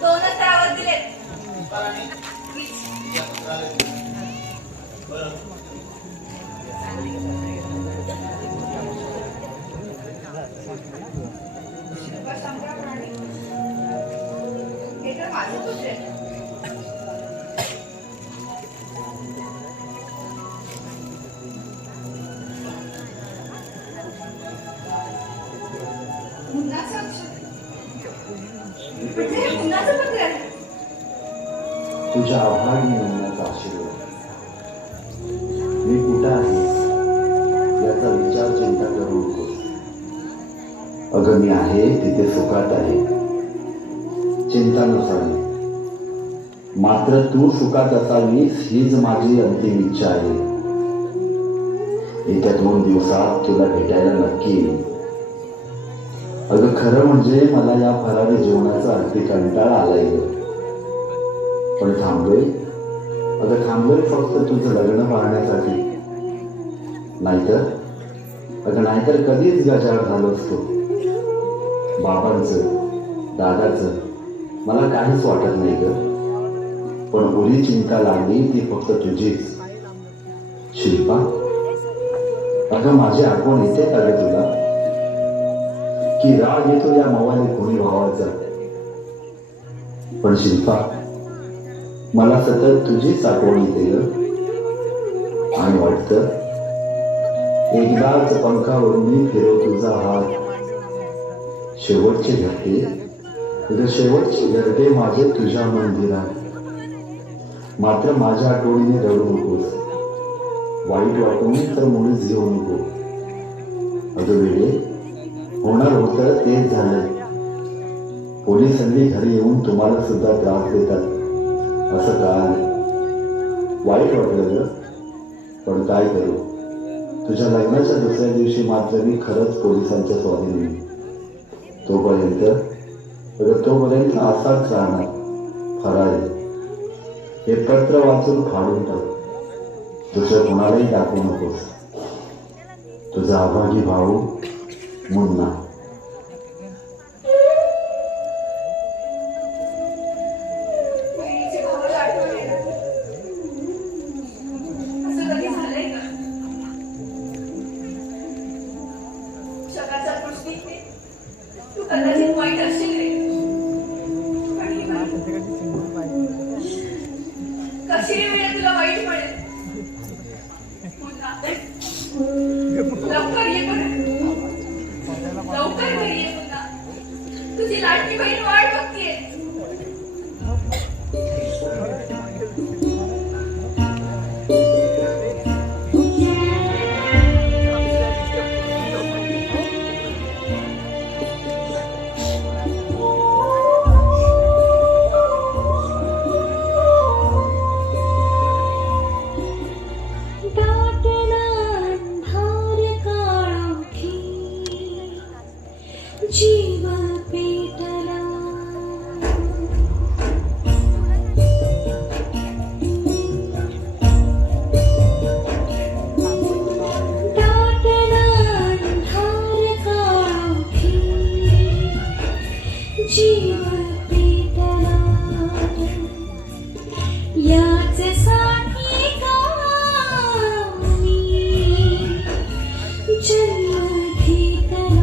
दोनच त्यावर दिले. हे तर माझं तुझे तुझ्या आभारी म्हणण्याचा आशीर्वाद. मी कुठं आहे याचा विचार चिंता करू नकोस. अगं मी आहे तिथे सुखात आहे, चिंता नसावी. मात्र तू सुखात असावीस हीच माझी अंतिम इच्छा आहे. येत्या 2 दिवसात तुला भेटायला नक्की येईल. अगं खरं म्हणजे मला या फरारी जीवनाचा अगदी कंटाळा आलाय ग. पण थांबलोय फक्त तुझं लग्न पाहण्यासाठी. नाहीतर कधीच गजाआड झालो असतो. बाबांचं दादाचं मला काहीच वाटत नाही ग. पण ओली चिंता लागली ती फक्त तुझीच. शिल्पा, अगं माझी आठवण येते का ग तुला? की राग येतो या मवाले कोणी भावाचा? पण शिल्पा, मला सतत तुझीच आठवण येते ग. आणि वाटतं एकदाच पंखावरून मी फिरव तुझा हात. शेवटचे घरटे माझे तुझ्या मंदिरात. मात्र माझ्या आठवणीने रडू नकोस. वाईट वाटून तर मुळीच घेऊ नको. अगं वेळे, होणार होतं तेच झालं. पोलिसांनी घरी येऊन तुम्हाला सुद्धा त्रास देतात असं काय? वाईट वाटलं ग. पण काय करू, तुझ्या लग्नाच्या दुसऱ्या दिवशी मात्र मी खरंच पोलिसांच्या स्वाधीन. तोपर्यंत असाच राहणार फरारी. हे पत्र वाचून फाडून टाक. दुसरं कोणालाही दाखवू नकोस. तुझा अभागी भाऊ मुन्ना. तू कदाचित वाईट असशील रे. कशी वेळ तुला वाईट पडेल. लवकर ये लवकर घरी ये. पुन्हा तुझी लाडकी बहीण वाट बघतीये. जीव पेटला दाटला अंधार काळोखी. जीव पेटला याच साठी मी जन्म घेतला.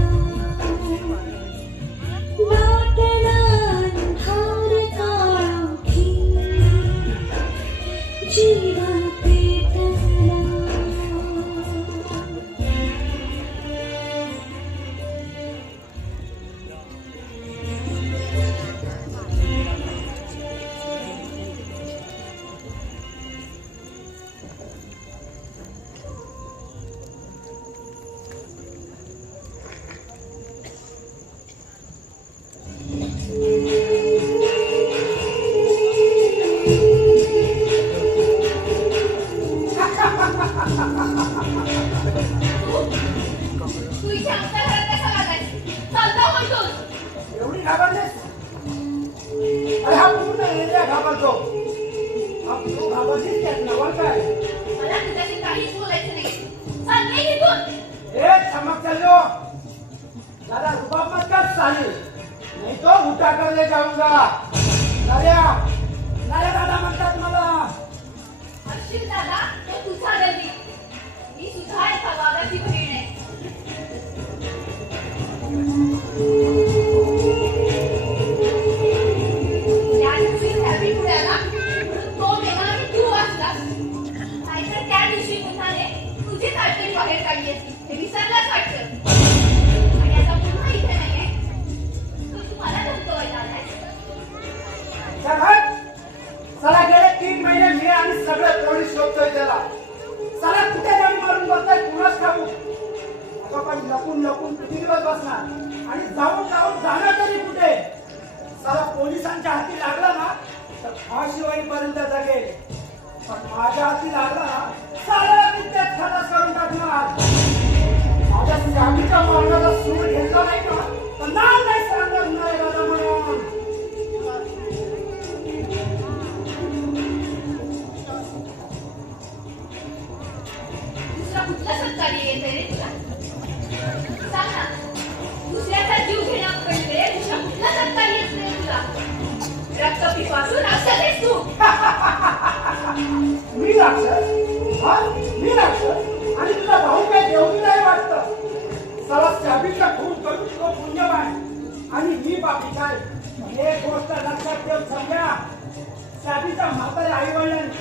घाबरतो. तू घाबरशील त्यात नवल काय? मला तुझ्याशी काहीच बोलायचं नाही. चल नाही इथून. ए चमक चलो. दादा रुबाब मत कर साली. नहीं तो उठा कर ले जाऊंगा. नाऱ्या दादा म्हणतात मला. अक्षित दादा, तो तुझा रवी. मी सुद्धा एका वाघाची बहीण आहे. त्या दिवशी रवी पुढे आला, म्हणून तो गेला आणि तू वाचलास. नाहीतर त्या दिवशी मुलाने तुझीच अडचण बाहेर काढली असती. हे विसरलाच वाटतं. आणि आता पुन्हा इथे नाहीये. तू मला धमकवायला आलायस. चला गेले 3 महिने मी आणि सगळं पोलीस शोधतोय त्याला. चला कुठे गाडी मारून बसताय कुणाच ठाऊ. आता पण लपून लपून किती दिवस बसणार आणि जाऊन जाणार तरी कुठे. चला पोलिसांच्या हाती लागला ना तर फाशी होईपर्यंत जगेल. पण माझ्या हाती लागला ना साऱ्या कित्येक खलास करून टाकणार. माझ्या चाबीच्या मारणाला सूर घेतला नाही ना तर नाव नाही सांगणार नाही दादा म्हणून. दुसरा कुठला सरकारी येतंय रे तुला? सांग ना. दुसऱ्याचा जीव घेण्याकडे दुसरा कुठला सरकारी येत नाही तुला? रक्त पिपासून राक्षस तू. मी राक्षस? हा? मी राक्षस? आणि तुझा भाऊ काय देवगी नाही वाटतं. चला चाबीचा खून करून तो पुण्यवान आणि मी बाकी काय. एक गोष्ट लक्षात ठेव समजा. चाबीचा म्हातारे आई वडिलांनी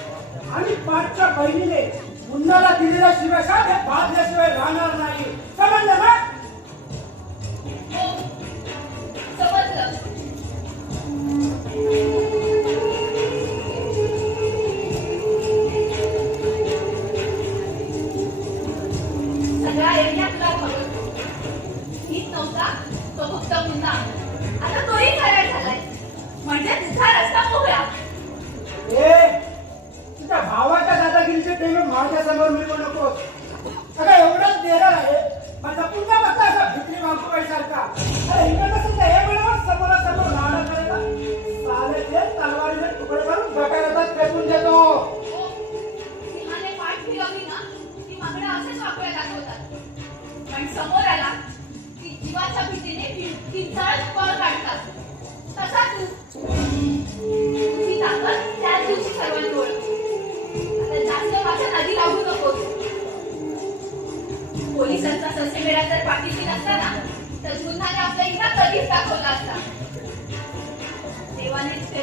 आणि 5च्या बहिणीने मुन्नाला दिलेल्या शिवाय हे बांधल्याशिवाय राहणार नाही. समजलं ना? हो, समजलं. सगळा एरिया तुला भावतो. हीच नव्हता तो फक्त मुन्ना. आता तोही फरार झालाय. म्हणजे तुझा रस्ता मोकळा. तुझ्या भावाच्या दादागिरीचे टेंगण माझ्या समोर मिळू नकोस. अगं एवढंच देणार आहे माझा पुन्हा बसला असा भित्री मागवायसारखा. अरे इकडं सुद्धा हे बरोबर समोरासमोर नाणं करायला साले ते तलवारीने तुकडे करून गटारात फेकून देतो. हो, सिंहाने पाठ फिरवली ना की माकडं असेच वाकड्या दाखवतात. पण समोर आला की जीवाच्या भीतीने किंचाळत पळ काढतात. तसा तू तुझी ताकद त्याच दिवशी सर्वांनी ओळखली. आता जास्त माझ्या नदी लागू नकोस. पोलिसांचा ससेमेळा जर पाठीशी नसता ना तर गुन्हाने आपल्या इथं कधीच दाखवला असता. देवानेच ते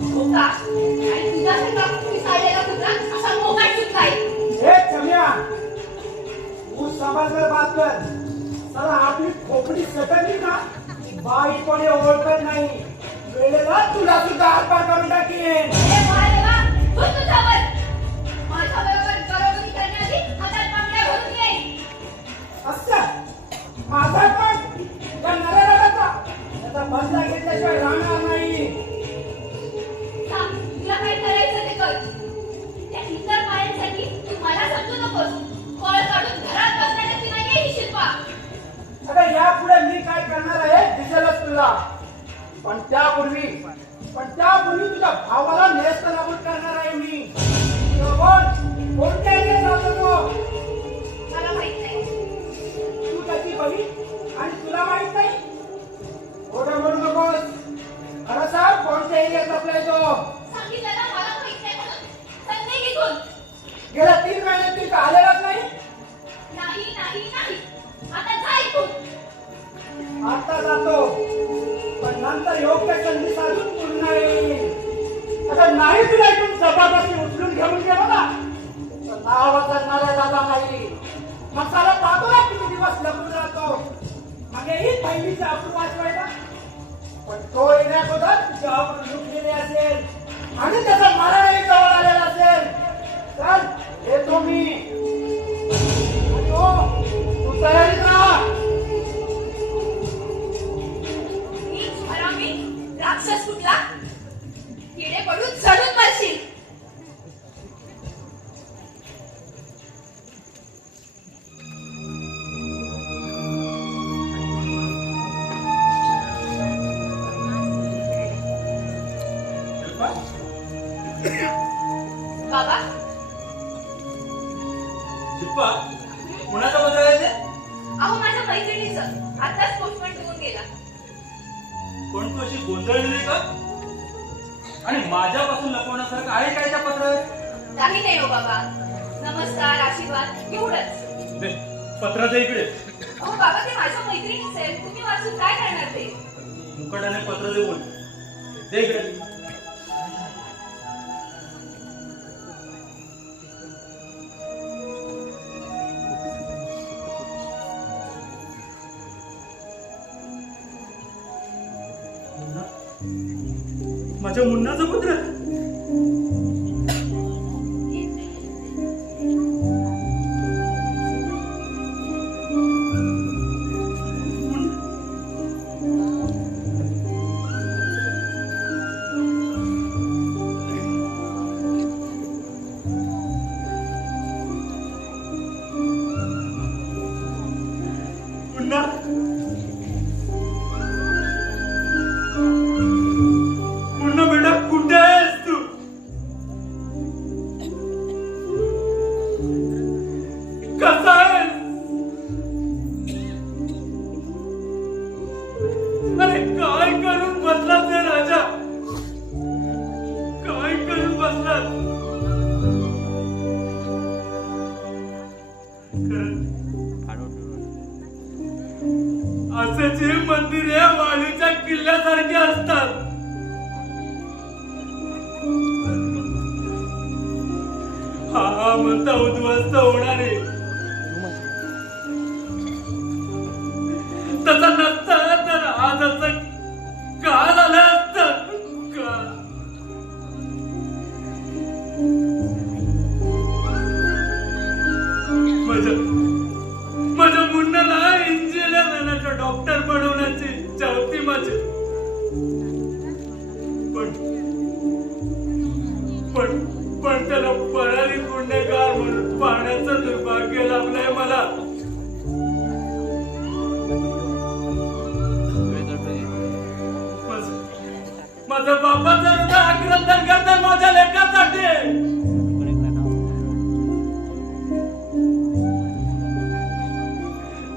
धोका आणि तुझ्यासारखा पिसाळलेला कुत्रा असा मोकाट सुटलाय. हे क्षम्या तू समजलं बात कर. चला आपली खोपडी सटकली ना बाई कोणी ओळखत नाही. वेळेला तुला सुद्धा हातपार करून टाकीन. अरे महादेवा, तू तुझ्यावर माझ्याबरोबर बरोबरी करण्याआधी हातात बांगड्या भरून ये. असं माझा पण त्या नराला त्याचा बदला घेतल्याशिवाय राहणार नाही. सांग, तुला काय करायचं ते कर. त्या इतर पायांसाठी तू मला समजू नकोस. कळ काढून घरात बसण्याची नाहीये ही शिल्पा. अगं यापुढे मी काय करणार आहे दिसेलच तुला. पण त्यापूर्वी तुझ्या भावाला नेस्त नाबूद करणार आहे मी. कोणत्या एरियात राहतो तो? मला माहित नाही. तू त्याची बहीण आणि तुला माहित नाही? खोटं म्हणू नकोस. खरं सांग कोणत्या एरियात लपलाय तो? सांगितलं ना मला माहित नाही म्हणून. चल निघ इथून. गेल्या 3 महिन्यात तू आलेलाच नाही. नाही नाही नाही. आता जा इथून. आता जातो पण नंतर योग्य संधी साधून पुन्हा येईल. आता नाही तुला इथून जबरदस्ती उचलून घेऊन गेलो ना तर नावाचा नारा दादा नाही. मसाला पाहतो ना किती दिवस लपून राहतो. मग ही बहिणीचा आपण वाचवायचा. पण तो येण्याअगोदर तुझ्या आपण लुटलेले असेल आणि त्याचा मरणही जवळ आलेला असेल. चल येतो मी. आणि हो, तू तयारीत राहा. राक्षस कुठला? किडे पडून चढून मरशील. बाबा शिप्पा कुणाचा पत्र आहे ते? अहो माझ्या मैत्रिणीचं आताच पोस्टमॅन घेऊन गेला. पण तू अशी गोंधळलेली का? आणि माझ्यापासून लपवण्यासारखं आहे काय त्या पत्रात? काही नाही हो बाबा. नमस्कार, आशीर्वाद एवढंच. दे पत्र दे इकडे. अहो बाबा, ते माझ्या मैत्रिणीच आहे. तुम्ही वाचून काय करणार ते? मुकाट्याने पत्र दे बोल. दे इकडे. माझ्या मुन्नाचं पत्र. मुन्ना, मुन्ना बेटा कुठे आहेस तू? कसा आहेस? अरे काय करून बसलास रे राजा? काय करून बसलास? असेच हे मंदिर हे वाडीच्या किल्ल्यासारखे असतात. हा म्हणता उद्ध्वस्त होणारे तसं नसतं तर आज असं का झालं असतं का? माझ्या मुन्नाला इंजिनियर बनायचं, डॉक्टर बनवण्याची इच्छा होती माझी. पण त्याला परारी गुन्हेगार म्हणून पाहण्याचं दुर्भाग्य लाभलंय मला. माझ्या बापाचा हृदय आक्रंदन करतात माझ्या लेकासाठी.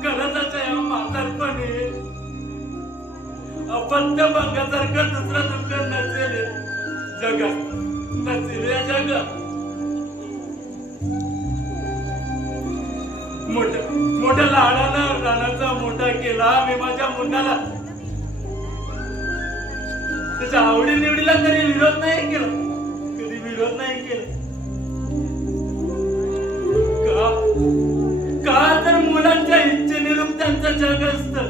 गरजाच्या या म्हातारपणी अपत्य भंगासारखं दुसरं दुःख नसेल जगात, नसेल या जगात. मोठ्या लाडानं रानाचा मोठा केला मी माझ्या मुन्नाला. त्याच्या आवडी निवडीला तरी विरोध नाही केला, कधी विरोध नाही केला. का तर मुलांच्या इच्छेनिरूप त्यांचं जग असतं.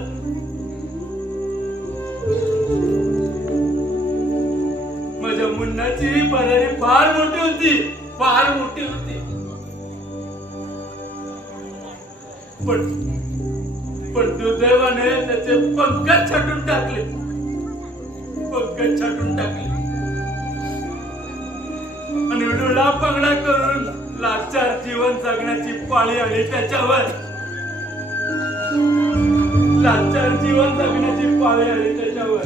माझ्या मुन्नाची परारी फार मोठी होती, फार मोठी होती. पण दुर्दैवाने त्याचे पंकज छाटून टाकले, पंकज छाटून टाकले. आणि डोळा पगडा करून लाचार जीवन जगण्याची पाळी आली त्याच्यावर. लाचार जीवन जगण्याची पाळी आली त्याच्यावर.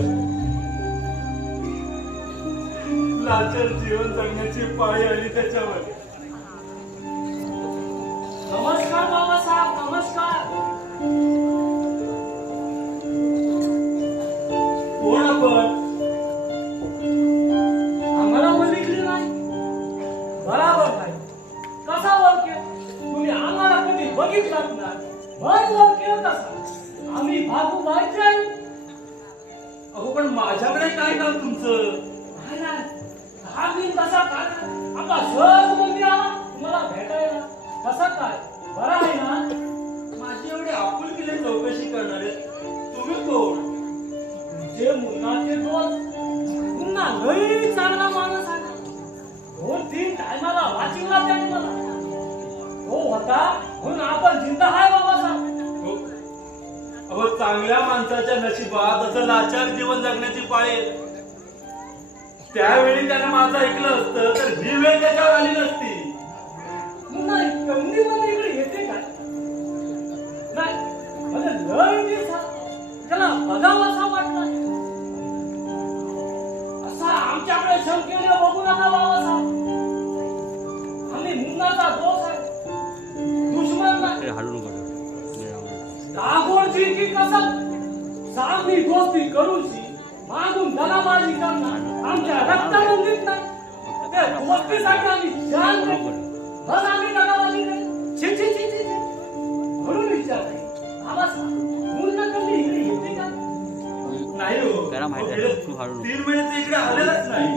लाचार जीवन जगण्याची पाळी आली त्याच्यावर. नमस्कार बाबासाहेब, नमस्कार. कोण आपण? आम्हाला बघितली नाही. बराबर नाही. कसा ओळखेल? तुम्ही आम्हाला कधी बघितलाच नाही. मग ओळखेल कसा? आम्ही भागू व्हायचे. अहो पण माझ्याकडे काय काम तुमचं? नाही नाही, दहा दिन तसा काय? आपला सहज मंदिर आला तुम्हाला भेटायला. कसं काय? बरं आहे ना? माझी एवढी आपुलकीने चौकशी करणारे तुम्ही कोण? तुमचे मुलाचे दोस्त. पुन्हा लई चांगला माणूस आहे. 2-3 टायमाला वाचिवला त्याने मला. तो होता म्हणून आपण जिंदा आहे बाबासाहेब. हो. अहो चांगल्या माणसाच्या नशिबात असं लाचार जीवन जगण्याची पाळी येते. त्यावेळी त्याने माझं ऐकलं असतं तर ही वेळ त्याच्यावर आली नसती. पुन्हा कंदी मला इकडे येते काय? नाही, मला लई दिवस त्याला बघावं असा वाटला. असा आमच्याकडे शंकेने बघू नका बाबासाहेब. आम्ही मुन्नाचा दोष आहे, दुश्मन नाही. दागोरची की कसं चांगली दोस्ती करूची मागून दगाबाजी करणार आमच्या रक्तामध्ये व्यवस्थित नाही ते गोष्टीसाठी आम्ही जान देतो. बस आम्ही नकावाली नाही. छी छी छी छी छी. म्हणून विचारते भूल न करली इकडे येते का? नाही हो. त्याला माहिती आहे, गेले तू हळू. 3 महिने ते इकडे आलेलाच नाही.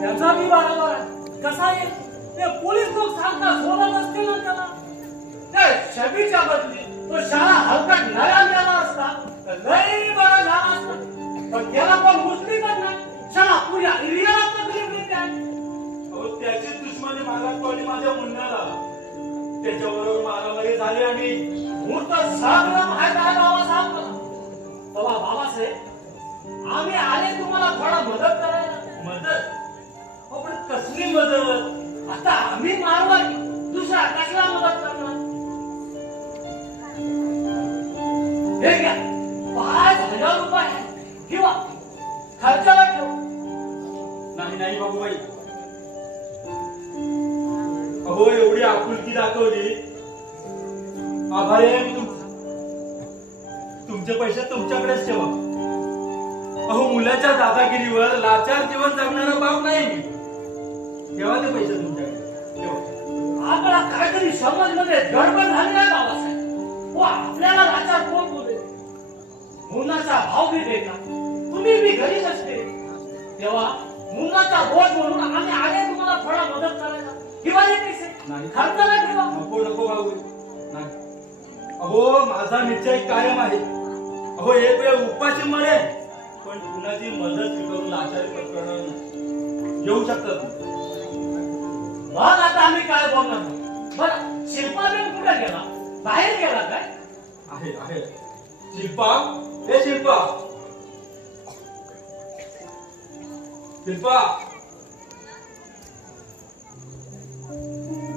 त्याचा मी बरोबर आहे. कसा आहे ते पोलीस लोक सांगतात सोडत असतील ना त्याला. त्या छबीच्या बदली तो शाळा हलका ढिगाऱ्या मिळाला असता तर लई बरा झाला असता. पण त्याला पण मुस्लिमच नाही. शाळा पुऱ्या एरियाला तकलीफ देते आहे. अहो, त्याचीच दुश्मनी मागात पडली माझ्या मुन्नाला. त्याच्याबरोबर मारामारी झाली आणि मूर्त सगळं माहित आहे बाबासाहेब मला. तेव्हा बाबासाहेब आम्ही आले तुम्हाला थोडा मदत करायला. मदत. अहो, पण कसली मदत? आता आम्ही मारवाडी दुसरा कसला मदत करणार. हे घ्या 5,000 रुपये आहे. किंवा खर्चाला ठेव. नाही नाही बाबूबाई. अहो, एवढी आपुलकी दाखवली. आभारी आहे मी तुमचा. तुमचे पैसे तुमच्याकडेच ठेवा. अहो, मुलाच्या दादागिरीवर लाचार जीवन जगणारा बाप नाही मी. ठेवा ते पैसे तुमच्याकडे. ठेवा. आपला काहीतरी समाजमध्ये गडबड झाली आहे बाबासाहेब. व आपल्याला लाचार कोण बोलेल. मुन्नाचा भाव बी देता तुम्ही बी घरीच असते. तेव्हा मुन्नाचा बोट म्हणून आम्ही आले तुम्हाला थोडा मदत करायला. किंवा हे पैसे नाही. खर्चाला ठेवा. नको नको बाबू. नाही. अहो, माझा निश्चय कायम आहे. अहो, एक वेळ उपाशी मरेल पण कुणाची मदत करून लाचारी पत्करणार नाही. येऊ शकतात तुम्ही. मग आता आम्ही काय बोलणार नाही. बरं शिल्पाबेन कुठे गेला. बाहेर गेला काय. आहे आहे. शिल्पा. हे शिल्पा. शिल्पा.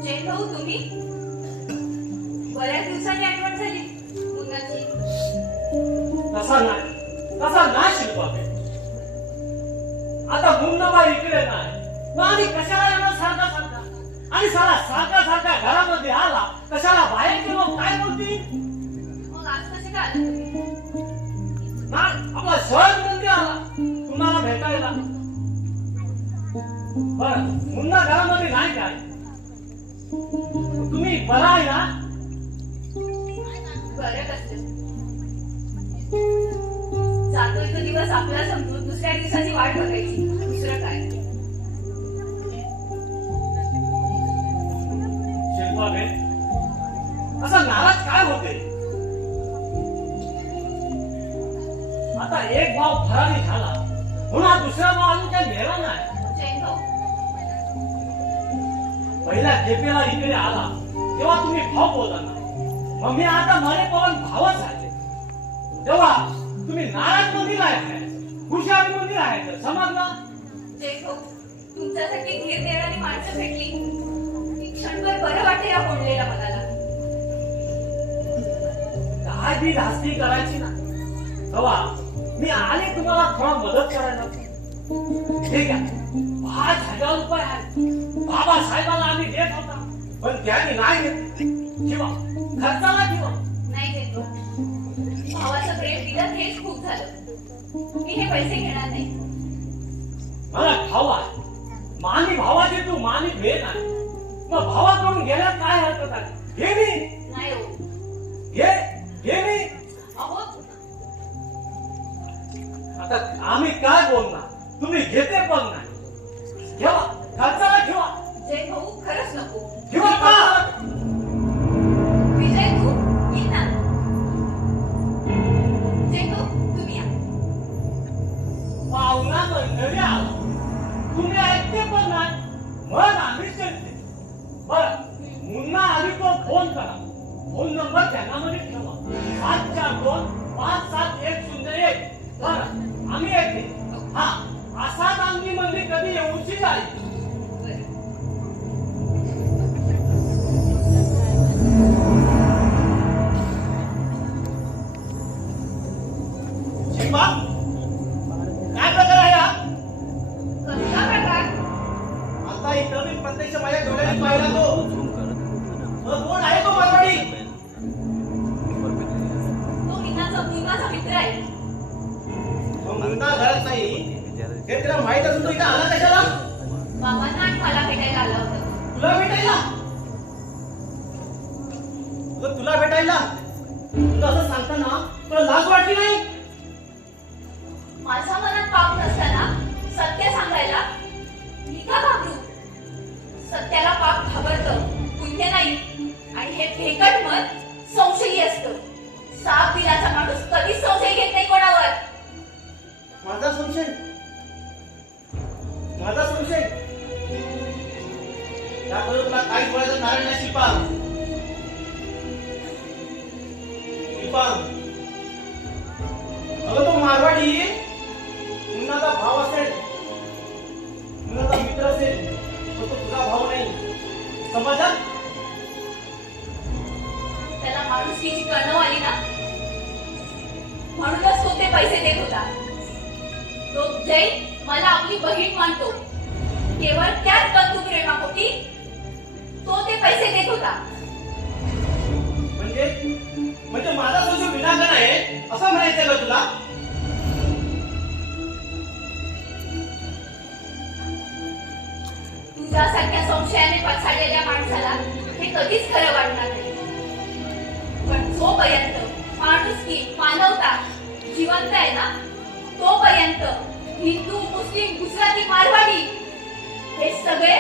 जय भाऊ तुम्ही बऱ्याच दिवसांनी आठवण झाली मुन्नाची. तसा नाही शिल्पाबेन. आता मुन्नाबा इकडे नाही. मग आम्ही कशाला येणार सारखा सारखा. आणि सारखा सारखा घरामध्ये आला कशाला बाहेर गेलो काय बोलती. मग आज कसे काय आले तुम्ही? आपला सहज मंदिर आला तुम्हाला भेटायला. बर मुन्ना घरामध्ये नाही काय. तुम्ही बरा आहे ना. बरं कसं जातोय तो दिवस आपल्याला समजून दुसऱ्या दिवसाची वाट बघायची. दुसरं काय. शिल्पाबेन असा नाराज काय होते. आता एक भाव फरारी झाला पुन्हा दुसरा भाव अजून काही मिळाला नाही. जय भाऊ पहिल्या खेपेला इकडे आला तेव्हा तुम्ही भाव बोलला नाही. मग मी आता मरे पवन भावच झाले. तेव्हा तुम्ही नाराज मंदिर आहे हुशारी मंदिर आहे समजला. जय भाऊ तुमच्यासाठी धीर देणारी माणसं भेटली की क्षणभर बरं वाटते या कोंडलेल्या मनाला. काय बी धास्ती करायची ना. तेव्हा मी आले तुम्हाला थोडा मदत करायला. ठीक आहे 5,000 रुपये आहे. बाबासाहेबांना आम्ही देत होता पण त्यांनी नाही घेतले. ठेवा खर्चाला ठेवा. नाही जय भाऊ भावाचं प्रेम दिलं हेच खूप झालं. मी हे पैसे घेणार नाही. मला ठाव आहे मानी भावाची तू मानी भेट आहे. मग भावाकडून गेल्यात काय हरकत आहे. घे मी नाही हो. घे मी. अहो आता आम्ही काय बोलणार. तुम्ही घेते पण नाही. ठेवा खर्चाला ठेवा. जय भाऊ खरंच नको. ठेवा का. विजय तू ये ना. जय भाऊ तुम्ही या. पाहुणा घरी आला तुम्ही ऐकते पण नाही. मग आम्ही चलते. बर मुन्ना आधी तो फोन करा. फोन नंबर त्यांना मध्ये ठेवा 742-57101. बर आम्ही येते. हा असाच आमची मंदिर कधी येऊची जाईल. बरं. शिल्पा काय प्रकार आहे हा. कसला प्रकार. आता इथं मी प्रत्यक्ष माझ्या डोळ्याने पाहिला तो. झूम करत कोण आहे तो मारवाडी. तो मुन्नाचा मित्र आहे. मुन्ना घरात नाही हे तुला माहित असून तो इथं आला कशाला. बाबांना आणि मला भेटायला आला होता. तुला भेटायला? तुला भेटायला तुला असं सांगताना तुला लाज वाटली नाही? माझ्या मनात पाप नसताना सत्य सांगायला मी का घाबरू? सत्याला पाप घाबरतं, पुण्य नाही. आणि हे भेकट मत संशयी असतं. साप दिलाचा माणूस कधीच संशय घेत नाही कोणावर. माझा संशय त्यामुळे तुला काही बोलायचं कारण नाही. शिल्पा अगं तो मारवाडी मुन्नाचा भाव असेल, मुन्नाचा मित्र असेल, पण तो तुझा भाव नाही. समजलं? त्याला माणुसकीची कणव आली ना, म्हणूनच तो ते पैसे देत होता. तो जैन मला आपली बहीण मानतो. केवळ त्याच बंधू प्रेमापोटी तो ते पैसे देत होता. म्हणजे माझा संशय विनाकारण आहे असं म्हणायचं का तुला? तुझ्यासारख्या संशयाने पछाडलेल्या माणसाला हे कधीच खरं वाटणार नाही. पण जोपर्यंत माणुसकी, मानवता जिवंत आहे ना, तोपर्यंत हिंदू, मुस्लिम, गुजराती, मारवाडी हे सगळे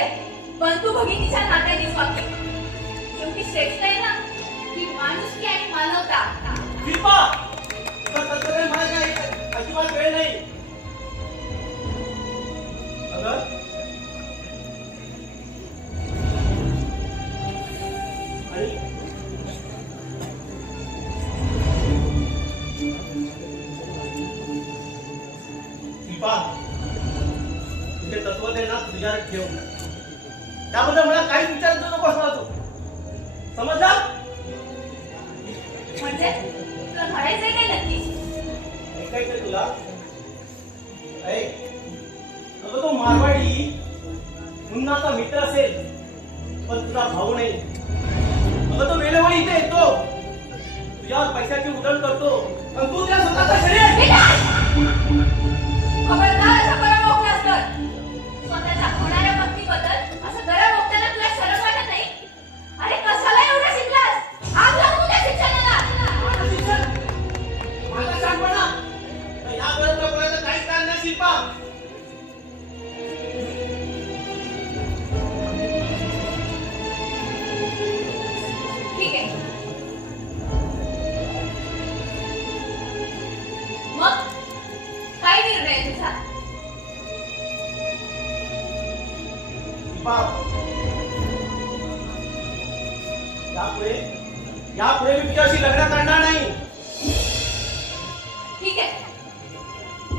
बंधू भगिनीच्या नात्यानेच वागतात. शेवटी श्रेष्ठ आहे ना ही माणुसकी आणि मानवता. शिल्पा तत्त्वज्ञान मला काही अजिबात वेळ नाही. अगं आणि शिल्पा तुझे तत्त्वज्ञान ना तुझ्यावर ठेव. त्याबद्दल मला काहीच विचारत नको असणार तू. समजला? म्हणजे तुला म्हणायचंय काय नक्की? ऐकायचं तुला? ऐक, अगं तो मारवाडी मुन्नाचा मित्र असेल पण तुझा भाऊ नाही. अगं तो वेळोवेळी इथे येतो, तुझ्यावर पैशाची उधळ करतो, पण तू त्या स्वतःचा शरीर खबरदार असं गरम ओकल्यास कर. स्वतःच्या होणाऱ्या भक्तीबद्दल असं गरम ओकताना तुला शरम वाटत नाही? अरे कशाला एवढं शिकलास? आग लागू तुझ्या शिक्षणाला. माझं शिक्षण, माझा शहाणपणा, याबद्दल बोलायचं काहीच कारण नाही. शिल्पा ठीक आहे. मग काय निर्णय आहे तुझा? शिल्पा यापुढे मी तुझ्याशी लग्न करणार नाही. ठीक आहे,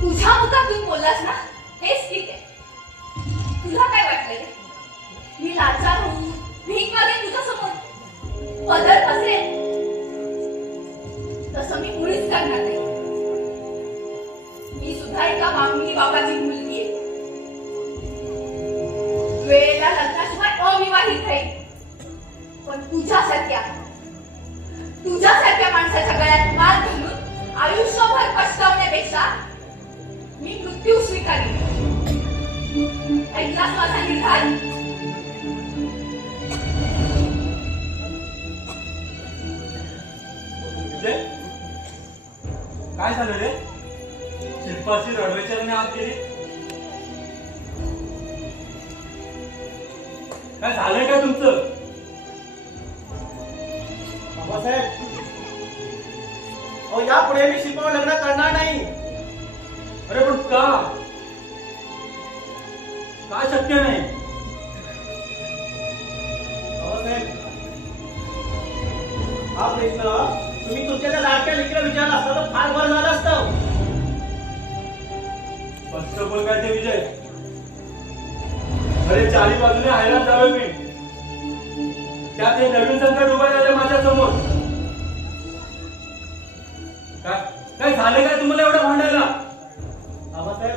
तुझ्या मुखातून बोललास ना, हेच ठीक आहे. तुला काय वाटलं रे? मी लाचार होऊन भीक मागेन तुझ्या समोर, पदर पसरेन? तसं मी मुळीच करणार नाही. मी सुद्धा एका मागणी बाबाची मुलगी आहे. वेळेला लग्नाशिवाय अविवाहित राहील. पण तुझ्यासारख्या माणसाच्या गळ्यात मार घालून आयुष्यभर पछतावण्यापेक्षा मी मृत्यू स्वीकारेन. ऐकलास माझा निर्धार? काय झालं रे? शिल्पाची रडवेचरणे आत गेली. काय झालंय काय तुमचं? बाबासाहेब अहो यापुढे मी शिल्पावर लग्न करणार नाही. अरे पण का? काय शक्य नाही? बाबासाहेब हा प्रश्न तुम्ही तुमच्या त्या लाडक्या लेकीला विचारला असता तर फार बरं झालं असतं. स्पष्ट बोल काय ते विजय. अरे चारी बाजूने हैराण झालोय मी. त्यात हे नवीन संकट उभं राहिलं माझ्या समोर. काय झालं काय तुम्हाला एवढं भांडायला? बाबासाहेब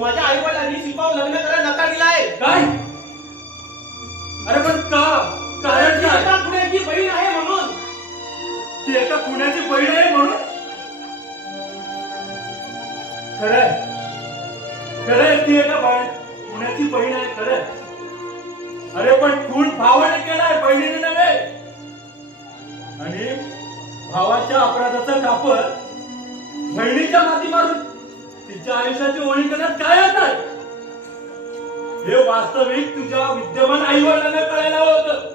माझ्या आई वडिलांनी शिल्पावर लग्न करायला नकार दिलाय. काय? अरे पण का? कारण काय? एका पुण्याची बहीण आहे म्हणून. ती एका पुण्याची बहीण आहे म्हणून? खरंय ती एका पुण्याची बहीण आहे खरंय. अरे पण खून भावाने केलाय, बहिणीने नव्हे. आणि भावाच्या अपराधाचं कापड बहिणीच्या माती मारून तिच्या आयुष्याची ओळी करण्यात काय अर्थ आहे? हे वास्तविक तुझ्या विद्यमान आई वडिलांना कळायला होतं.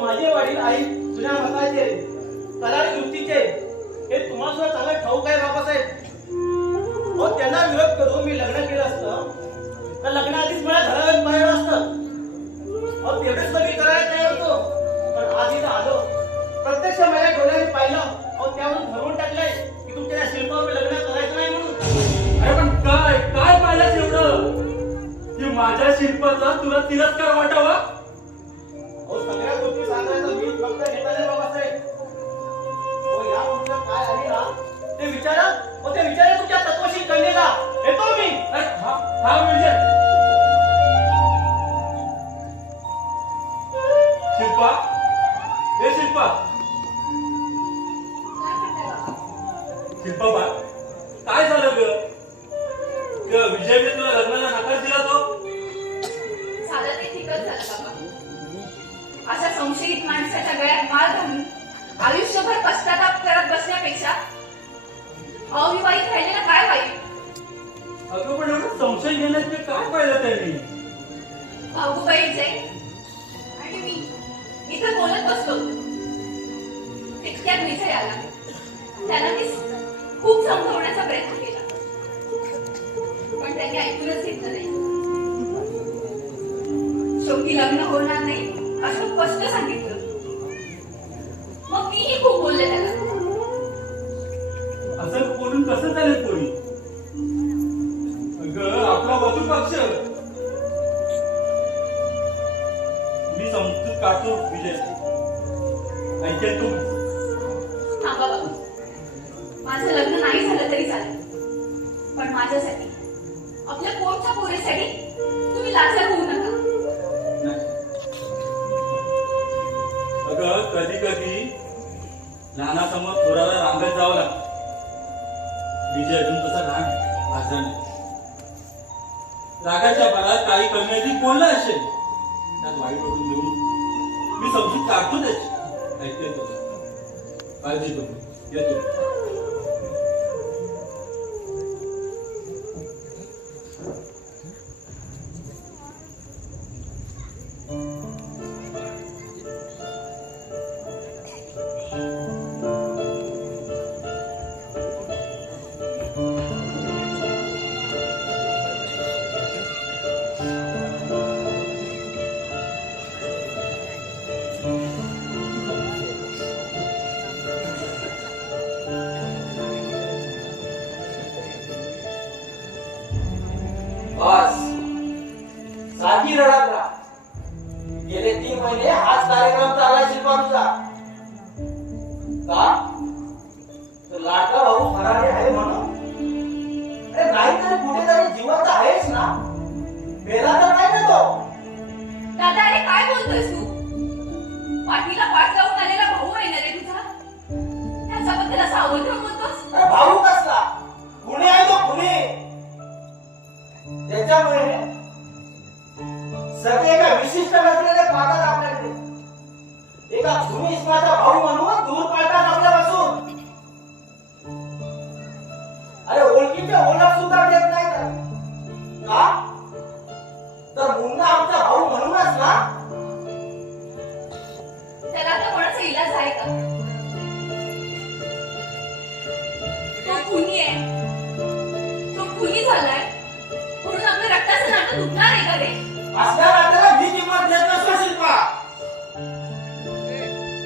माझे वडील आई जुन्या मताचे करारी वृत्तीचे हे तुम्हाला सुद्धा चांगलं ठाऊक आहे बाबासाहेब. त्यांना विरोध करून मी लग्न केलं असतं तर लग्नाआधीच मला घरात बाहेर असतं. तेवढेच मी करायला तयार होतो, पण आज इथं आलो प्रत्यक्ष माझ्या डोळ्याने पाहिलं. त्यावरून ठरवून टाकलंय की तुमच्या शिल्पावर लग्न करायचं नाही म्हणून. अरे पण काय काय पाहिलंस एवढं की माझ्या शिल्पाचा तुला तिरस्कार वाटावा? सगळ्या गोष्टी सांगायचं मी फक्त घेतले बाबासाहेब. या गोष्टीला काय आहे ना ते विचारा. ते विचारा तुमच्या तत्वशील कन्येला. येतो मी. हा म्हणजे शिल्पा, हे शिल्पा, काय म्हणताय बाबा? शिल्पा बा, काय झालं ग? विजयने तुला लग्नाला नकार दिला तो? झालं ते ठीकच झालं बाबा. अशा संशयित माणसाच्या गळ्यात माळ घालून आयुष्यभर पश्चाताप करत बसण्यापेक्षा अविवाहित राहिलेलं काय वाईट? अगं पण एवढं संशय घेण्यात काय पाहिलं त्यांनी? भाऊबाई जैन आणि मी इथं बोलत बसलो. तितक्यात विजय आला. त्याला मी खूप समजवण्याचा प्रयत्न केला, पण त्यांनी ऐकूनच घेतलं नाही. शेवटी लग्न होणार नाही असं स्पष्ट सांगितलं. मग मीही खूप बोलले त्याला. असं बोलून कसं चालेल कोणी? अगं आपला वधू पक्ष. मी समजूत काढतो विजय. ऐकेल तू? थांबा बाबा, माझं लग्न नाही झालं तरी चालेल, पण माझ्यासाठी, आपल्या पोटच्या पोरीसाठी तुम्ही लाचार होऊ नका. अगं कधी कधी लहानासमोर थोराला रांगत जावं लागतं. विजय अजून तसा लहान भाषा नाही. रागाच्या भरात काही कमी बोलला असेल, त्यात वाईट वाटून देऊन मी समजून काढतो त्याची. ऐकते तो, काळजी करू येतो. बस साधी रडाला. गेले 3 महिने हाच कार्यक्रम चालला शिल्पाचा. का तो लाडका भाऊ फरारी आहे म्हणून? अरे नाहीतरी कुठेतरी जिवंत आहेच ना. मेला तर नाही ना तो. दादा, हे काय बोलतोयस तू? पाठीला पाठ लावून आलेला भाऊ आहे ना रे तुझा? त्याच्याबद्दल असं अवघड बोलतोस? अरे भाऊ कसला? गुन्हे आहे तो गुन्हे. त्याच्यामुळे सगळे एका विशिष्ट नजरेने पाहतात आपल्याकडे. एका भूमिष्माचा भाऊ म्हणून दूर पाळतात आपल्यापासून. अरे ओळखीचे ओळख सुद्धा देत नाही. का तर मुन्ना आमचा भाऊ म्हणूनच ना. त्याला आता कोणाचा इलाज आहे का? तो खुनी आहे. तो खुनी झालाय म्हणून आपल्या रक्ताचं नाटक उठणार आहे का रे? असल्या नात्याला मी किंमत देत नसतो शिल्पा.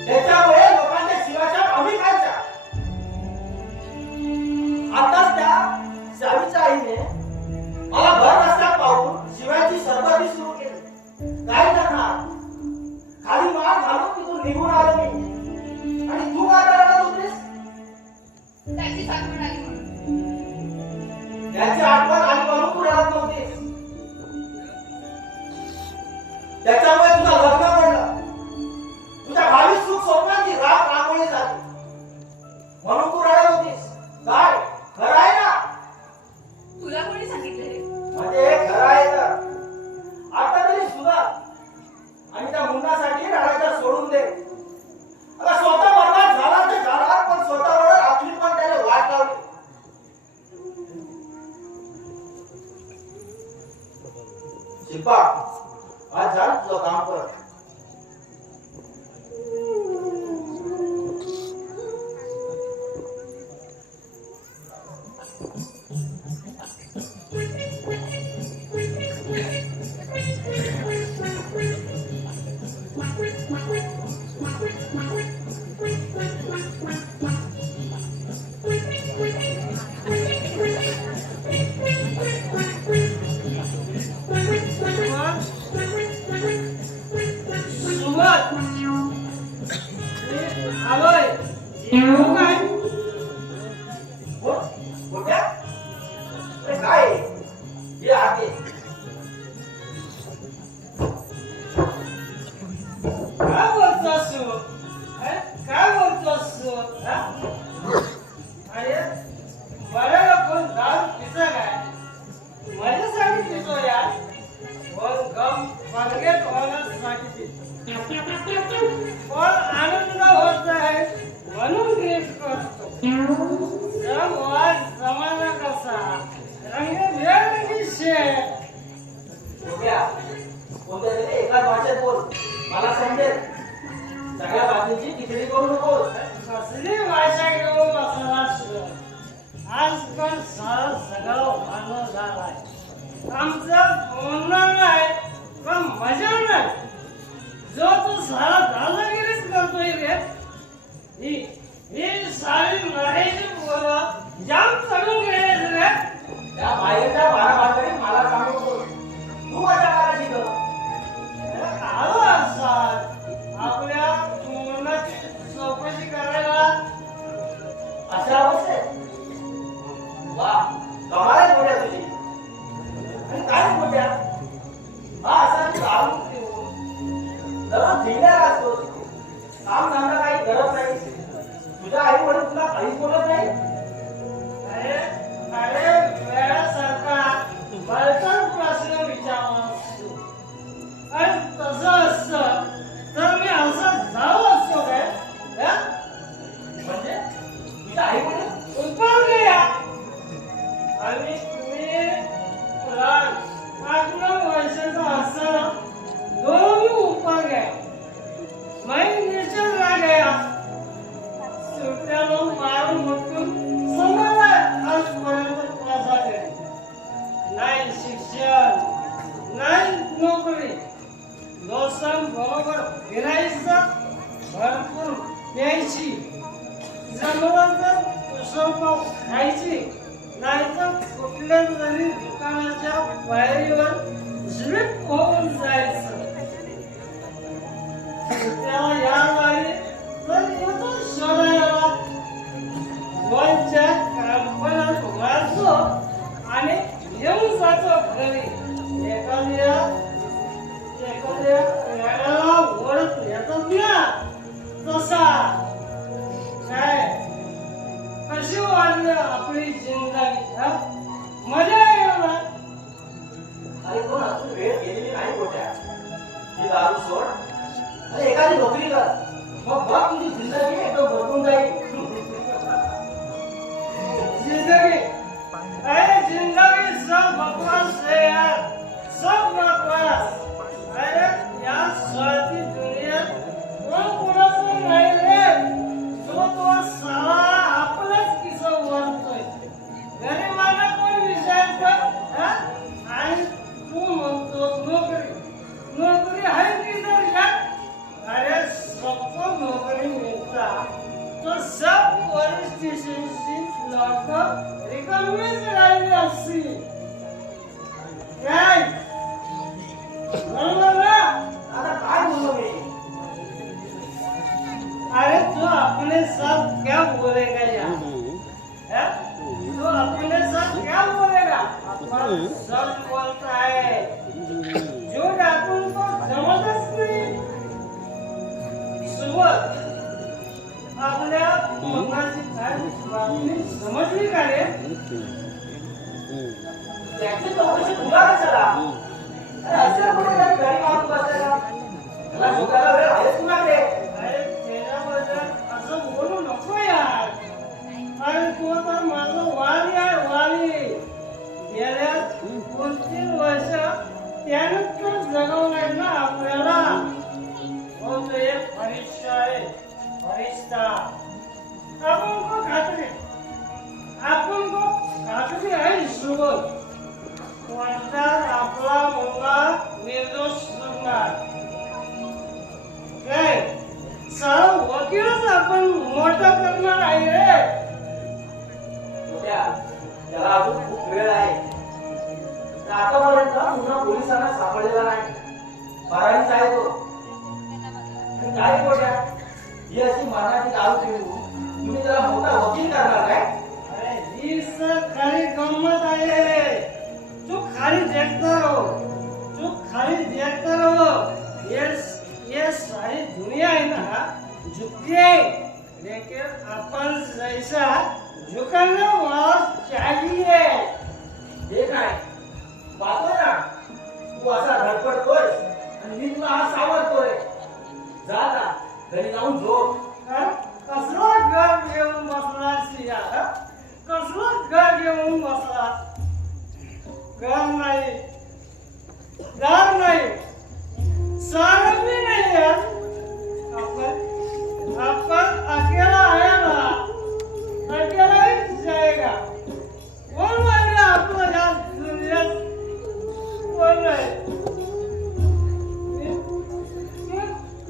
त्याच्यामुळे लोकांच्या शिवाच्या आम्ही खायच्या. आताच त्या शाळेच्या आईने मला भर रस्त्यात पाहून शिवायची सरबती सुरू केली. काय करणार? खाली मार घालून तिथून निघून आलो मी. आणि तू काय करणार होतीस? त्याची आठवण आली म्हणून. त्याची आठवण आली म्हणून तू रडत नव्हतीस. शिल्पा आज जा तुझं काम कर. त्यानं तर जगवलंय ना आपल्याला. हो तो एक फरिश्ता आहे, फरिश्ता. आपण को खात्री आहे सोबत. कोणताच आपला मुलगा निर्दोष सुटणार काय. सारा वकीलच आपण मोठा करणार आहे रे. त्याला अजून खूप वेळ आहे. आतापर्यंत पुन्हा पोलिसांना सापडलेला नाही. बारावीचा आहे तो. काय बोलल्या ही अशी मरणाची दारू पिऊन तुम्ही त्याला मोठा वकील करणार काय. अरे ही सर खाली गंमत आहे. तू खाली देखता रहो. ये सारी दुनिया है ना झुकती है, लेकिन अपन जैसा झुकने वाला चाहिए. हे काय पाहतोय ना तू असा धडपडतोय आणि मी तुला हा सावरतोय. जा आता घरी जाऊन झोप. कसला घर घेऊन बसला सिया. कसला घर घेऊन बसला. घर नाही सारा भी नहीं यार. अपन अकेला है ना, अकेला ही जाएगा. कौन रहेगा आपको यार दुनिया. कौन रहे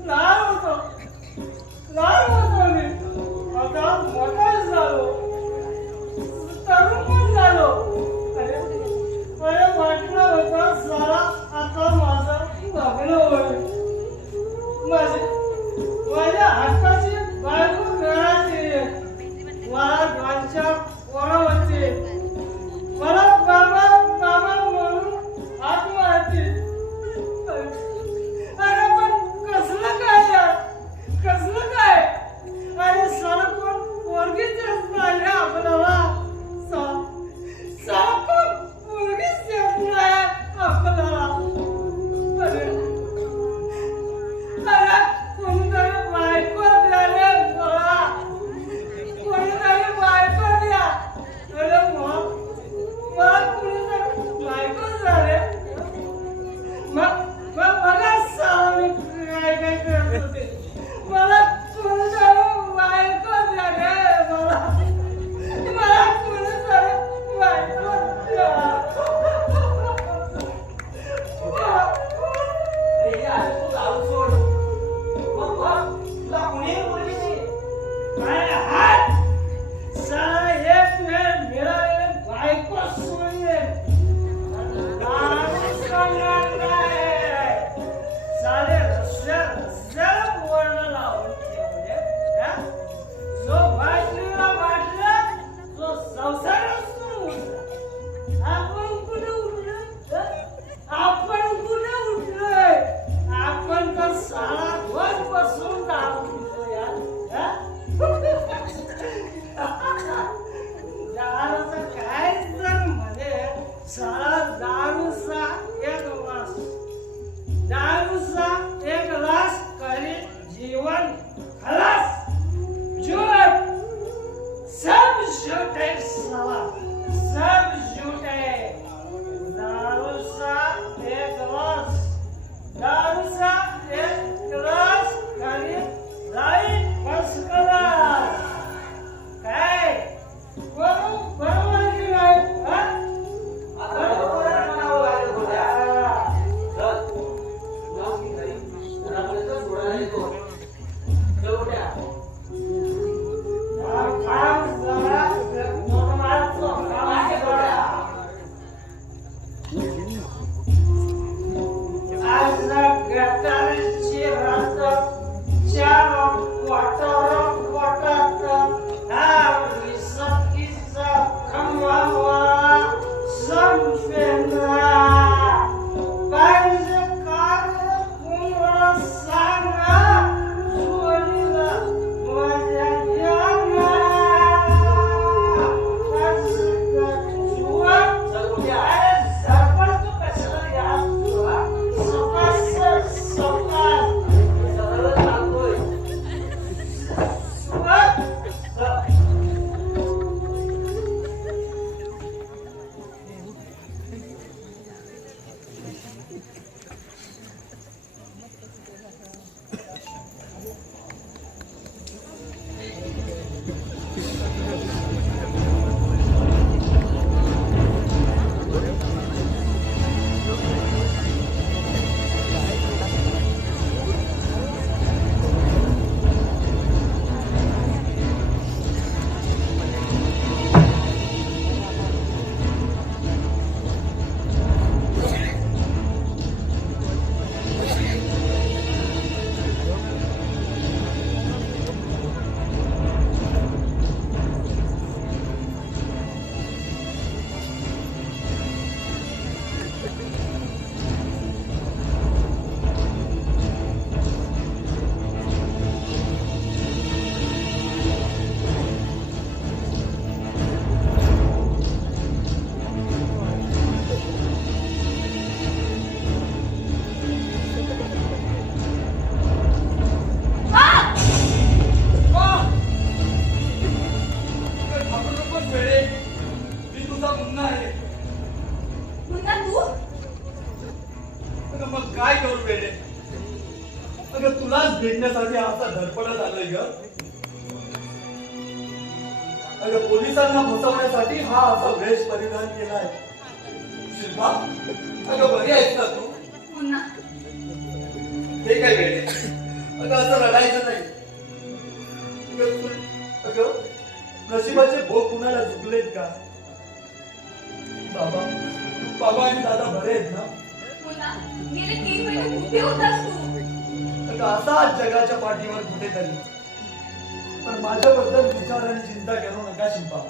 लहान होतो मी. आता मोठा झालो, तरुण पण झालो. अरे वाटलं होतं सारा आता माझं लग्न होईल. माझ्या हाताची बायको घराची. मला गांच्या पोरं होते. मला बाबा म्हणून हात मारते. अरे पण कसलं काय यार, कसलं काय. अरे सारा कोण पोरगीच नाही आपल्याला. सारा कोण पोरगीच नाही आपल्याला. अरे अगं मग काय करू वेडे? अगं तुलाच भेटण्यासाठी असा धडपडत आलोय ग. अगं पोलिसांना फसवण्यासाठी हा असा वेश परिधान केलाय. शिल्पा, अगं बरी आहेस का तू? पुन्हा हे काय वेडे? अगं असं रडायचं नाही. अगं नशिबाचे भोग कुणाला चुकलेत का? बाबा आणि दादा बरे आहेत ना? पुन्हा गेले 3 महिने कुठे होतास तू? अगं असाच जगाच्या पाठीवर कुठेतरी. पण माझ्याबद्दल विचार आणि चिंता करू नका शिल्पा.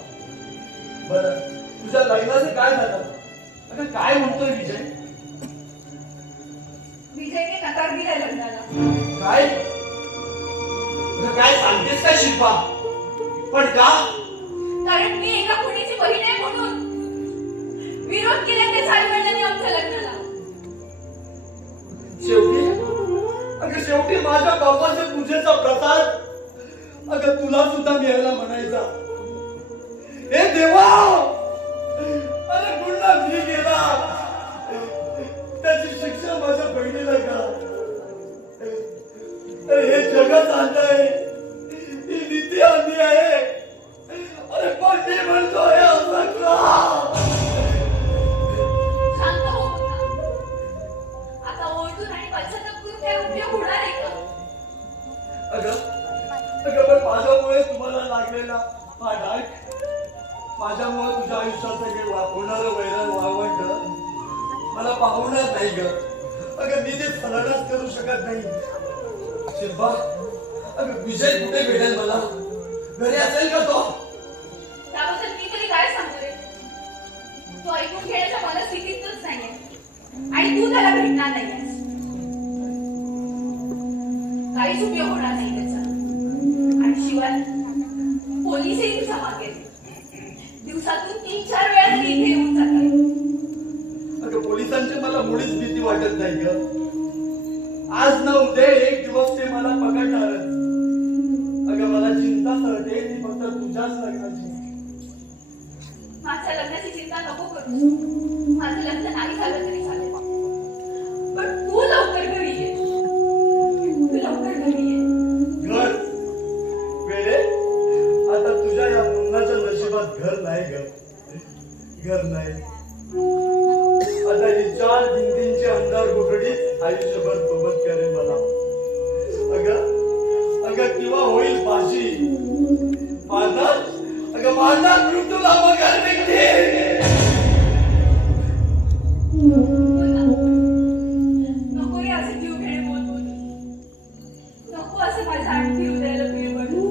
बरं तुझ्या लग्नाचं काय झालं? अगं काय म्हणतोय विजय? विजयने नकार दिलाय लग्नाला. काय? काय सांगतेस काय शिल्पा? पण का? कारण मी एका खुनीची बहीण आहे म्हणून विरोध केला ते साईवडिलांनी आमच्या लग्नाला. शेवटी माझ्या बापाच्या पूजेचा प्रसाद अगं तुला सुद्धा मिळायला म्हणायचा. हे देवा, अरे पुन्हा मी गेला, त्याची शिक्षा माझ्या बहिणीला का? अरे हे जगत आणलंय, ही नीती आणली आहे. अरे पण मी म्हणतोय असं का? शांत हो पुन्हा. आता ओरडून आणि पश्चाताप करून काय उपयोग होणार आहे का? अगं पण माझ्यामुळे तुम्हाला लागलेला हा डाग, माझ्यामुळे तुझ्या आयुष्याचं हे होणारं वैरण वावंट मला पाहणार नाही ग. अगं मी ते सलनाच करू शकत नाही. शिल्पा, अगं विजय कुठे भेटेल मला? घरी असेल का तो? त्याबद्दल मी तरी काय सांगू रे? तो ऐकून घेण्याच्या मनस्थितीतच नाहीये आणि तू त्याला भेटणार नाहीयेस. काहीच उपयोग होणार नाही त्याचा. आणि शिवाय पोलीसही तुझा मागे दिवसातून 3-4 वेळा तरी इथे येऊन जातात. अगं पोलिसांची मला मुळीच भीती वाटत नाही ग. आज ना उद्या एक दिवस ते मला पकडणारच. अगं मला चिंता सरते ती फक्त तुझ्याच लग्नाची. माझ्या लग्नाची चिंता नको करू. माझं लग्न नाही झालं तरी चालेल, पण तू लवकर घरी ये. तू लवकर घरी ये. घर वेळे आता तुझ्या या मुन्नाच्या नशिबात घर नाही ग. घर नाही. आता ही 4 भिंतींची अंधार कोठडीत आयुष्यभर सोबत करेल मला. अगं किंवा होईल फाशी. माझा मृत्यूला मगर निघते. नको रे असं जीव घेणे बोल बोल. नको असं माझ्या आणखी हृदयाला पीळ पडू.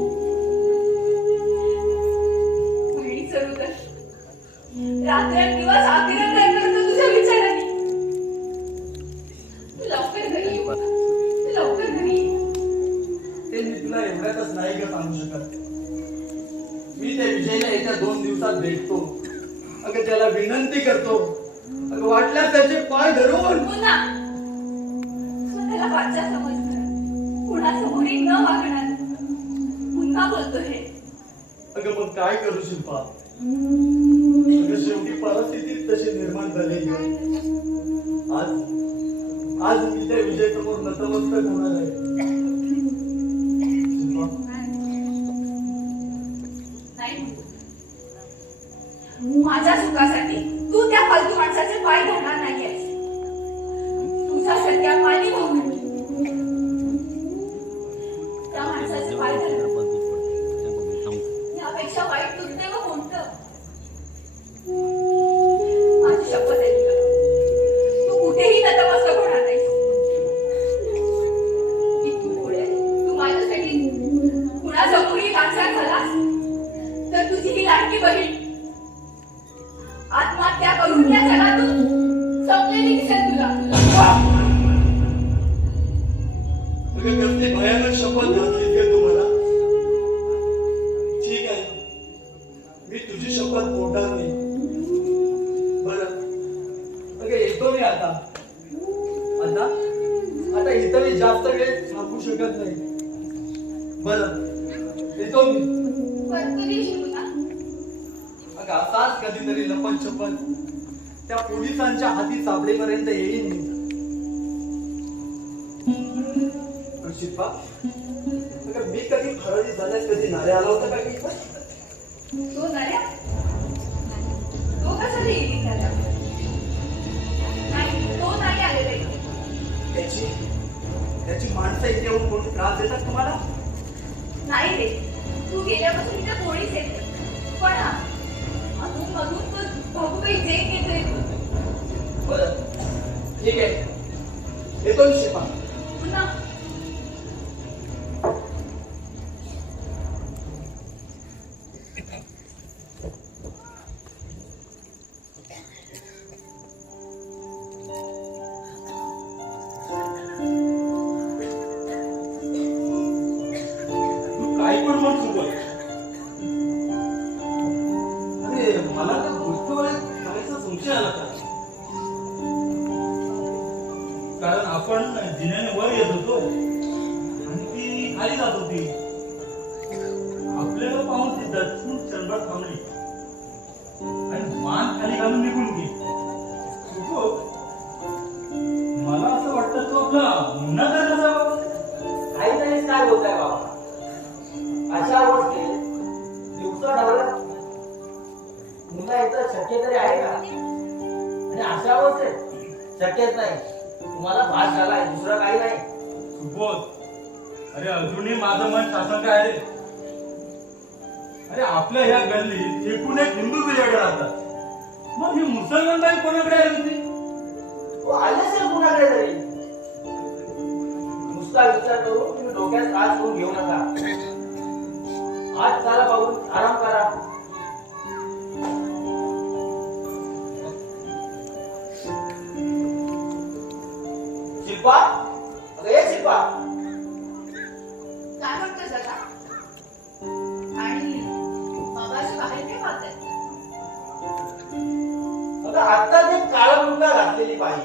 बहिणी चढू कर. रात्रंदिवस आग्रह करतो तुझ्या विचाराने. तू लवकर घरी ये. तू लवकर घरी ये. ते मी तुला एवढ्यातच नाही ग सांगू शकत. मी त्या विजयला येत्या 2 दिवसात भेटतो. अगं त्याला विनंती करतो. अगं वाटल्यास त्याचे पाय धरून पुन्हा स्वतःला बादशा समजणार, कुणासमोरही न वागणार. पुन्हा बोलतो हे. अगं मग काय करू शिल्पा? अगं शेवटी परिस्थितीच तशी निर्माण झाली. आज मी त्या विजय समोर नतमस्तक होणार आहे. माझ्या सुखासाठी तू त्या फालतू माणसाचे पाय धरणार नाहीयेस. तुझा सध्या पाणी भाऊ त्या माणसाचे पाय धरणार. यापेक्षा वाईट दुर्दैव कोणतं? माझी शपथ आहे तुला. तू कुठेही नतमस्तक होणार नाहीस. इथून पुढे तू माझ्यासाठी कुणासमोरही लाचार झालास तर तुझी ही लाडकी बहीण आत्महत्या करून या जगातून संपलेली दिसेल तुला. कसली भयानक शपथ घातली तू मला. ठीक आहे, मी तुझी शपथ मोडणार नाही. बरं अगं येतो मी आता. आता इथं मी जास्त वेळ थांबू शकत नाही. बरं येतो मी. परतरी शिकू ना. अगं असाच कधीतरी लपत छपत त्या पोलिसांच्या हाती सापडेपर्यंत येईन मी. शिल्पा अगं, मी कधी खरडी झाल्यास कधी नारे आला होता का की इथं? तो नऱ्या तो कसा येईल त्याला नाही तो नाही आलेला इथे. त्याची माणसं इथे येऊन कोणी त्रास देतात तुम्हाला? नाही रे तू गेल्यापासून इथे कोणीच येत नाही. पण हा अजून मधून तो भगुबाई जे येतोय बरं ठीक आहे, येतो मी शिल्पा. पुन्हा तू काही पण म्हण सोबत. अरे मला त्या गोष्टीवर करायचा संशय आला का? कारण आपण जिन्याने वर येत होतो आणि ती खाली जात होती. आपल्याला पाहून ती दचकून क्षणभर थांबली आणि मान खाली घालून निघून गेली. सुबोध, मला असं वाटतं तो आपला मुन्ना करायला जावा. काही तरीच काय बोलताय बाबा? अशा गोष्टी दिवसा ढवळ्यात मुला इथं शक्य तरी आहे का? आणि अशा अवस्थेत शक्यच नाही. तुम्हाला भास झालाय, दुसरं काही नाही. सुबोध, अरे अजूनही माझं मन शासन काय रे. अरे आपल्या ह्या गल्लीत एकूण एक हिंदू बिराडे राहतात. मग ही मुसलमान बाई कोणाकडे आली होती? तो आले असेल कुणाकडे तरी. नुसता विचार करून तुम्ही डोक्यात त्रास करून घेऊ नका. आज त्याला बघून आराम करा. शिल्पा, अगं ये शिल्पा. काय म्हणतोय दादा आणि बाबाची बाहेर काय पाहताय? अगं आता ते काळा मुंगा घातलेली बाई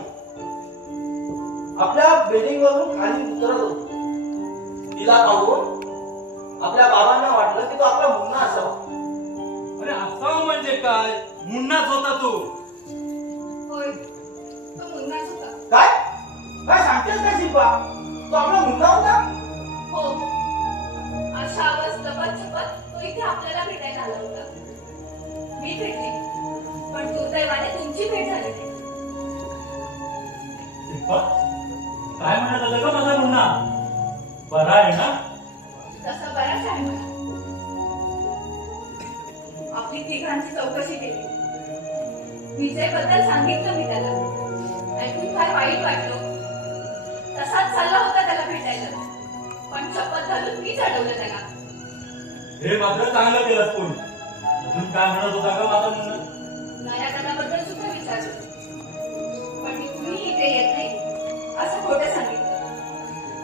आपल्या बिल्डिंग वरून खाली उतरत होती. तिला पाहून आपल्या बाबांना वाटलं की तो आपला मुन्ना असावा. अरे असावं म्हणजे काय? मुन्नाच होता तो. होय तो मुन्नाच होता. काय काय सांगतेस का शिल्पा? तो आपला मुन्ना होता? हो अशा अवस्थेत चुकत तो इथे आपल्याला भेटायला आला होता. मी भेटली पण दुर्दैवाने तुमची भेट झाली नाही. शिल्पा, काय म्हणत होता का माझा मुन्ना? बरा आहे ना? तसा बराच आहे मला. आपली तिघांची चौकशी केली. विजयबद्दल सांगितलं मी त्याला. ऐकून फार वाईट वाटलं. तसाच चालला होता त्याला भेटायला पण शपथ घालून मीच अडवलं त्याला. हे मात्र चांगलं केलं कोणी. अजून काय म्हणत होता का माझा मुन्ना? नया त्याबद्दल सुद्धा विचारलं पण मी कुणी इथे येत नाही असं खोटं सांगितलं.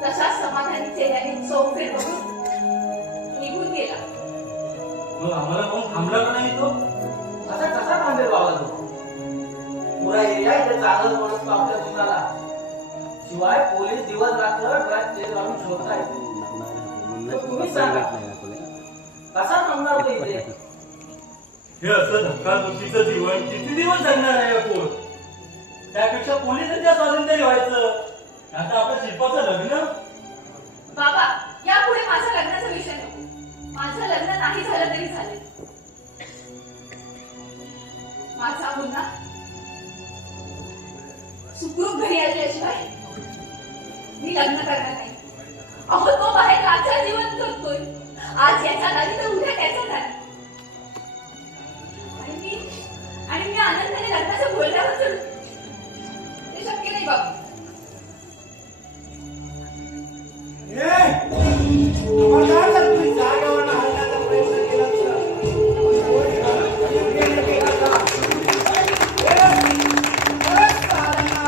तशाच समाधानी चेहऱ्याने चौफेर बघून निघून गेला. मग आम्हाला कोण थांबला का नाही तो? असा कसा थांबेल बाबा तो? पुरा एरिया इथे चांगलं म्हणून आपल्या मुलाला. शिवाय पोलीस दिवस रात्र ट्रॅक चेक लावून शोधतायत. तर तुम्हीच सांगा कसा थांबणार तो इथे? हे असं धक्काबुक्कीचं जीवन किती दिवस जगणार आहे कोण? त्यापेक्षा पोलिसांच्या स्वातंत्र्य व्हायचं. आता आपल्या शिल्पाचं लग्न. बाबा यापुढे माझ्या लग्नाचा विषय नको. माझं लग्न नाही झालं तरी चालेल. माझा मुलगा सुखरूप घरी आल्याशिवाय मी लग्न करणार नाही. अहो तो बाहेर राजा जीवन करतोय. आज याच्या दारी तर उद्या त्याच्या दारी. आणि मी आनंदाने लग्नाचं बोलण्यावर चढू. ते शक्य नाही बाबा. खबरदार जर तुम्ही जागेवरनं हलण्याचा प्रयत्न केला तर योग्य केला का? परत चालना.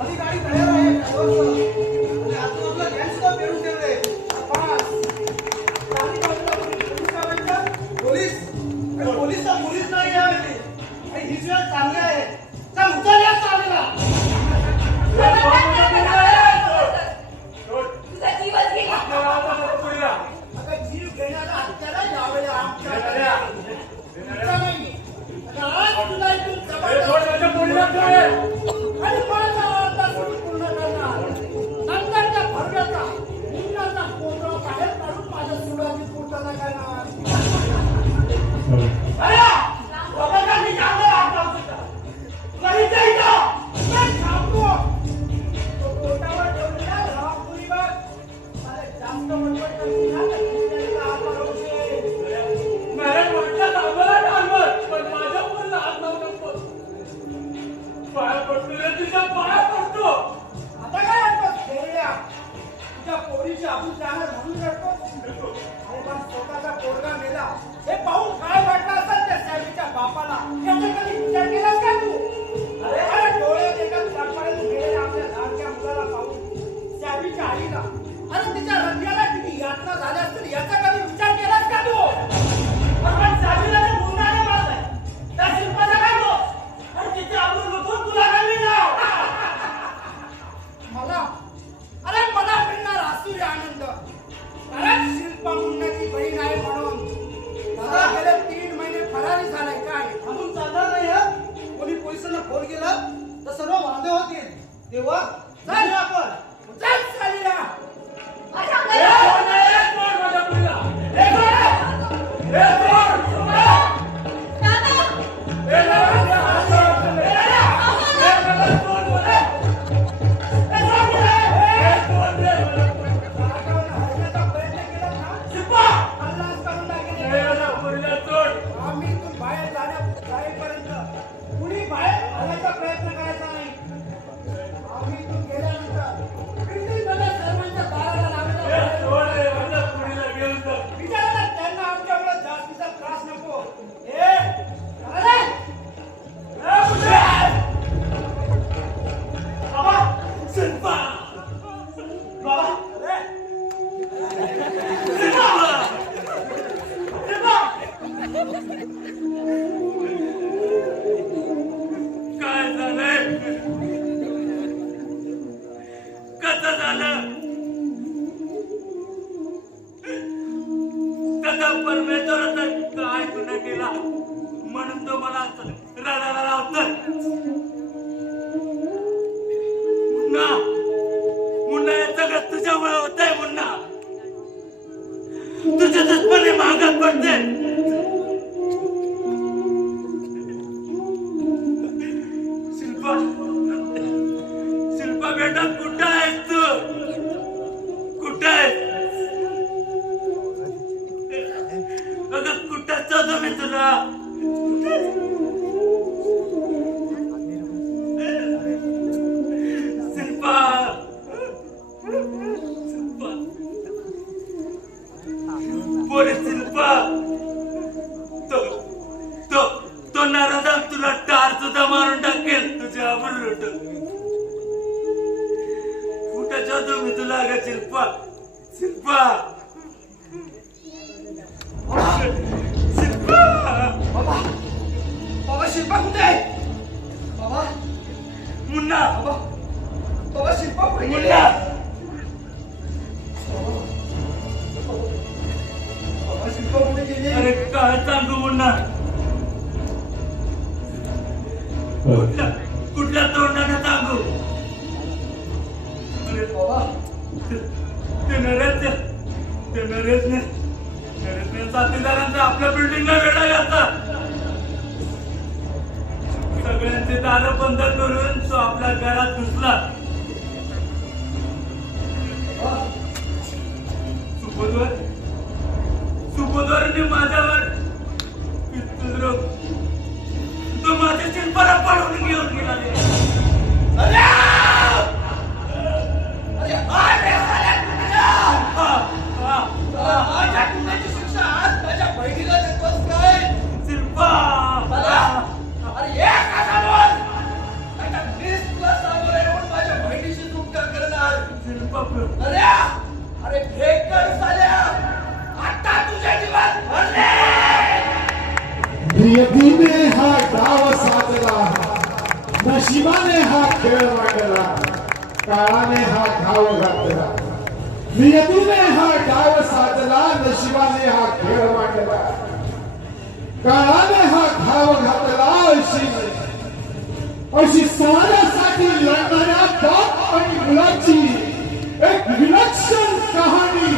आधी गाडी तयार आहे. आणि आजूबाजूला गॅस सुद्धा पेरून ठेवले. पास. चारी बाजूला पोलीस लावायचं. पोलीस पोलीस तर पोलीस नाही यावेळी. आणि ही वेळ चांगली आहे. चल उचल या चालेला. तुझा जीवच गेला. आता जीव घेण्याला हत्यारा यावेळी आमच्याकडे नाही. आता आज तुला इथून जबरदस्त आपण जाणार म्हणून रडतो. अरे पण स्वतःचा पोरगा मेला हे पाहून काय वाटलं असेल त्या सॅमीच्या बापाला? याचा कधी विचार केलास का तू? अरे डोळे देखत सापडत गेलेल्या आपल्या लहानच्या मुलाला पाहून सॅमीच्या आईला, अरे तिच्या हृदयाला किती यातना झाल्या असतील याचा कधी विचार केलास का तू? पण सॅमीला ते मुंडाने मारलंय. त्या शिल्पाचा काय दोष? आणि तिचे आपण लुटून तुला काय मिळणार? मला मिळणार आसुरी आनंद. कारण शिल्पा मुंडाची बहीण आहे म्हणून. मला गेले 3 महिने फरारी झालाय काय? आपण चालणार नाही हं? कोणी पोलिसांना फोन केला तर सर्व वांदे होतील. तेव्हा चल आपण चल चालीला. माझ्या ए, अंगाला- कोण आहे? ए, कोण माझ्या मुलीला? ए, कोण? ए, कोण? दादा! ए, दादा, हात जोड. ए, दादा! ए, मला कोण बोले? ए, कोण बोले? ए, कोण रे? रागावून हरण्याचा प्रयत्न केला ना? शिल्पा! हल्लाच करून ए, टाकेल. माझ्या मुलीला सोड. आम्ही इथून बाहेर जाईपर्यंत कुणी बाहेर आल्याचा प्रयत्न करायचा नाही. आम्ही इथून गेल्यानंतर किती जण सर्वांच्या दाराला ए, लावलेला सोड रे, माझ्या मुलीला घेऊन जा. विचारायला त्यांना आमच्यामुळे जास्तीचा त्रास नको. अरे ए, मुली! बाबा, शिल्पा! बाबा, अरे शिल्पा! शिल्पा! काय झालंय? कसं झालं? त्याचा परमेश्वराचा काय गुन्हा केला म्हणून तो मला असं रडायला लावतोय? मुन्ना, मुन्ना हे सगळं तुझ्यामुळे होतंय. मुन्ना, तुझ्या दुश्मनी महागात पडते. शिल्पा, शिल्पा बेटा, कुठं आहेस तू? कुठं आहेस? अगं कुठं शोधू मी तुला? शिल्पा, शिल्पा, पोरे शिल्पा, तो तो तो नराधम तुला टार सुद्धा मारून टाकेल. तुझ्या आबरू लुटून. कुठं शोधू मी तुला ग शिल्पा? शिल्पा, शिल्पा! बाबा, बाबा शिल्पा कुठे आहे? बाबा, मुन्ना, बाबा, बाबा शिल्पा कुठे गेली? मुन्ना! बाबा शिल्पा कुठे गेली? अरे काय सांगू मुन्ना? कुठल्या तोंडाने सांगू? अरे बाबा, ते नरेशने साथीदारांचा आपल्या बिल्डिंगला वेढा घातला. सगळ्यांचे दारं बंद करून तो आपल्या घरात घुसला. सुबोधवारांनी माझ्यावर पिस्तूल रोख तो माझ्या शिल्पाला पळवून घेऊन गेला. अरे अरे माझ्या गुन्ह्याची शिक्षा आज माझ्या बहिणीला देतोस काय? शिल्पा! अरे एक कसा बोल? आता 20 प्लस सामोरे येऊन माझ्या बहिणीशी उपकार करणार. शिल्पा, अरे भेकर साल्या, आता तुझ्या जीवात भरले. नियतीने हा डाव साधला, नशिबाने हा खेळ मांडला, काळाने हा घाव घातला. नियतीने हा डाव साधला, नशिबाने हा खेळ मांडला, काळाने हा घाव घातला. अशी समाजासाठी लढणाऱ्या बाप आणि मुलाची एक विलक्षण कहाणी.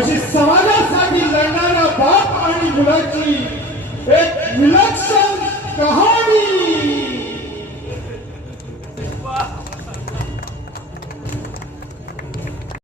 अशी समाजासाठी लढणाऱ्या बाप आणि मुलाची एक विलक्षण